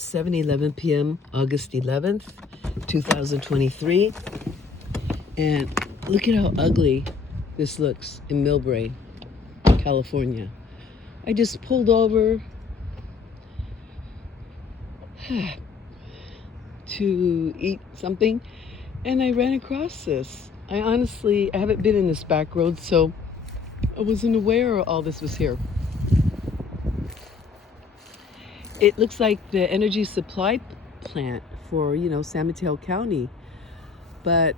7:11 p.m. August 11th, 2023. And look at how ugly this looks in Millbrae, California. I just pulled over to eat something and I ran across this. I haven't been in this back road, so I wasn't aware all this was here. It looks like the energy supply plant for, San Mateo County. But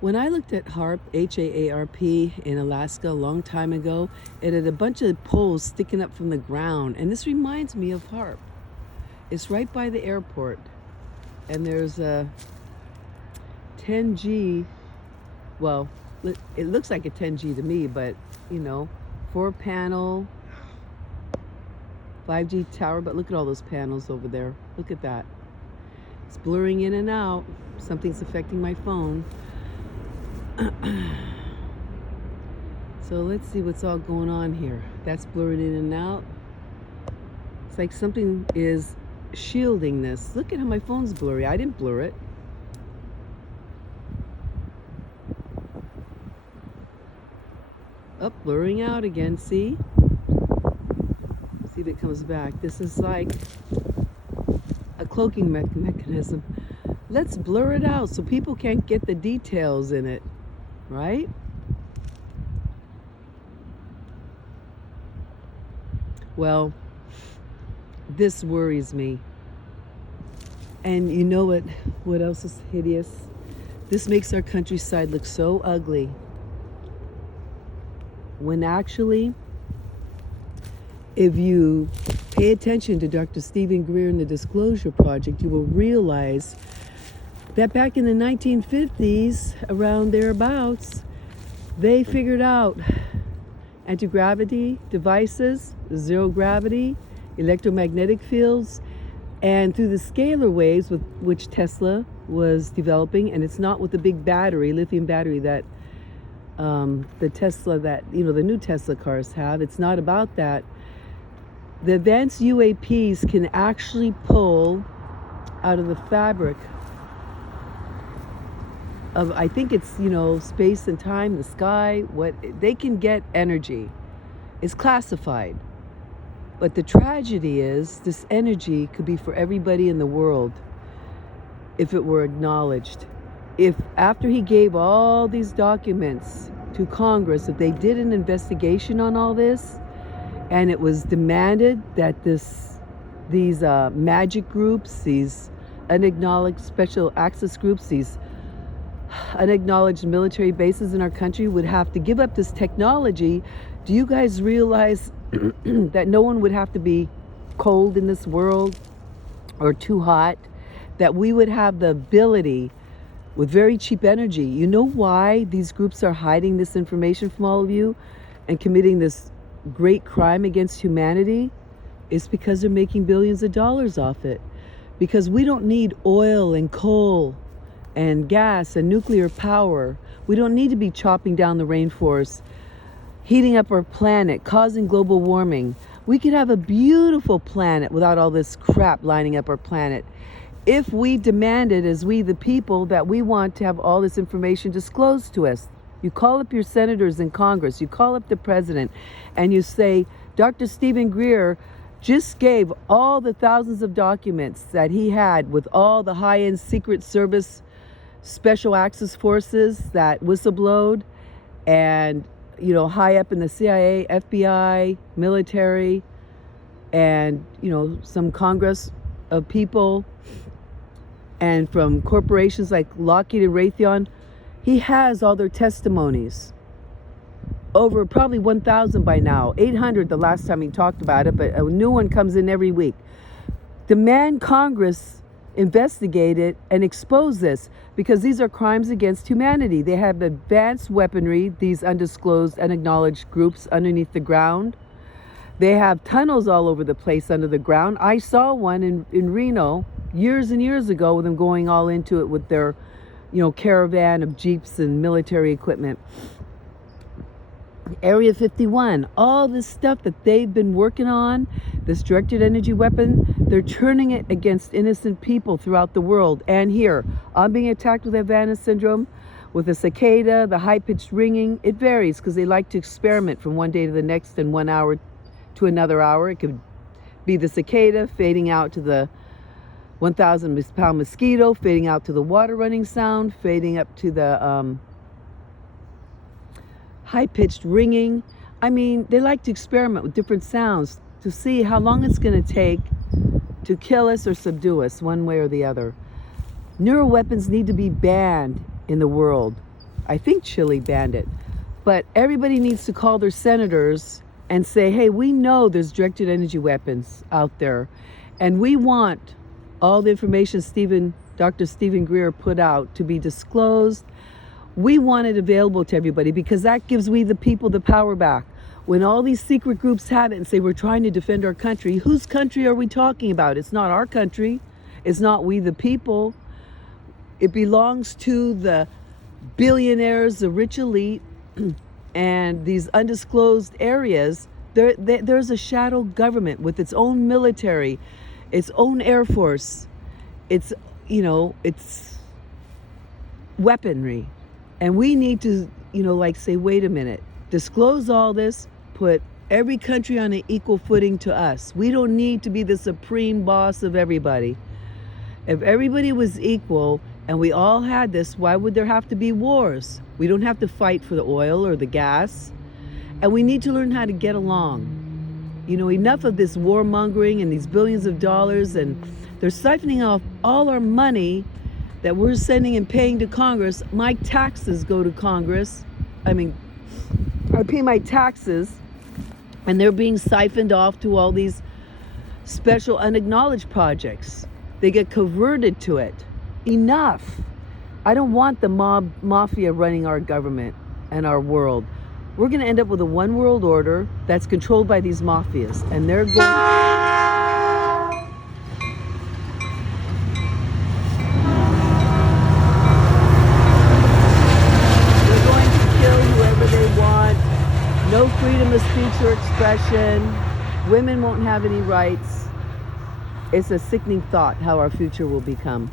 when I looked at HAARP, HAARP in Alaska a long time ago, it had a bunch of poles sticking up from the ground. And this reminds me of HAARP. It's right by the airport. And there's a 10G, well, it looks like a 10G to me, but, 4-panel 5G tower, but look at all those panels over there. Look at that. It's blurring in and out. Something's affecting my phone. So let's see what's all going on here. That's blurring in and out. It's like something is shielding this. Look at how my phone's blurry. I didn't blur it. Blurring out again, see? See if it comes back. This is like a cloaking mechanism. Let's blur it out so people can't get the details in it, right? Well, this worries me. And you know what else is hideous? This makes our countryside look so ugly. When actually, if you pay attention to Dr. Stephen Greer and the Disclosure Project, you will realize that back in the 1950s, around thereabouts, they figured out anti-gravity devices, zero gravity, electromagnetic fields, and through the scalar waves with which Tesla was developing, and it's not with the big battery, lithium battery that the Tesla that, the new Tesla cars have. It's not about that. The advanced UAPs can actually pull out of the fabric of, I think it's, space and time, the sky, what they can get energy. It's classified. But the tragedy is this energy could be for everybody in the world if it were acknowledged. If after he gave all these documents to Congress, if they did an investigation on all this, and it was demanded that these magic groups, these unacknowledged special access groups, these unacknowledged military bases in our country would have to give up this technology, do you guys realize that no one would have to be cold in this world or too hot? That we would have the ability with very cheap energy. You know why these groups are hiding this information from all of you and committing this great crime against humanity? It's because they're making billions of dollars off it. Because we don't need oil and coal and gas and nuclear power. We don't need to be chopping down the rainforest, heating up our planet, causing global warming. We could have a beautiful planet without all this crap lining up our planet. If we demanded, as we the people, that we want to have all this information disclosed to us. You call up your senators in Congress, you call up the president, and you say, Dr. Stephen Greer just gave all the thousands of documents that he had with all the high-end Secret Service special access forces that whistleblowed, and high up in the CIA, FBI, military, and some Congress of people, and from corporations like Lockheed and Raytheon. He has all their testimonies. Over probably 1,000 by now, 800 the last time he talked about it, but a new one comes in every week. Demand Congress investigate it and expose this, because these are crimes against humanity. They have advanced weaponry, these undisclosed, unacknowledged groups underneath the ground. They have tunnels all over the place under the ground. I saw one in Reno years and years ago with them going all into it with their, caravan of jeeps and military equipment. Area 51, all this stuff that they've been working on, this directed energy weapon, they're turning it against innocent people throughout the world. And here, I'm being attacked with Havana syndrome, with a cicada, the high-pitched ringing. It varies because they like to experiment from one day to the next and 1 hour to another hour. It could be the cicada fading out to the 1,000-pound mosquito, fading out to the water running sound, fading up to the high-pitched ringing. I mean, they like to experiment with different sounds to see how long it's going to take to kill us or subdue us, one way or the other. Neuroweapons need to be banned in the world. I think Chile banned it. But everybody needs to call their senators and say, hey, we know there's directed energy weapons out there, and we want all the information Dr. Stephen Greer put out to be disclosed. We want it available to everybody because that gives we the people the power back. When all these secret groups have it and say we're trying to defend our country, whose country are we talking about? It's not our country. It's not we the people. It belongs to the billionaires, the rich elite, and these undisclosed areas. There's a shadow government with its own military, its own air force, its weaponry. And we need to, say, wait a minute, disclose all this, put every country on an equal footing to us. We don't need to be the supreme boss of everybody. If everybody was equal and we all had this, why would there have to be wars? We don't have to fight for the oil or the gas. And we need to learn how to get along. Enough of this warmongering and these billions of dollars, and they're siphoning off all our money that we're sending and paying to Congress. My taxes go to Congress. I pay my taxes, and they're being siphoned off to all these special unacknowledged projects. They get converted to it. Enough. I don't want the mafia running our government and our world. We're going to end up with a one world order that's controlled by these mafias, and they're going no freedom of speech or expression. Women won't have any rights. It's a sickening thought how our future will become.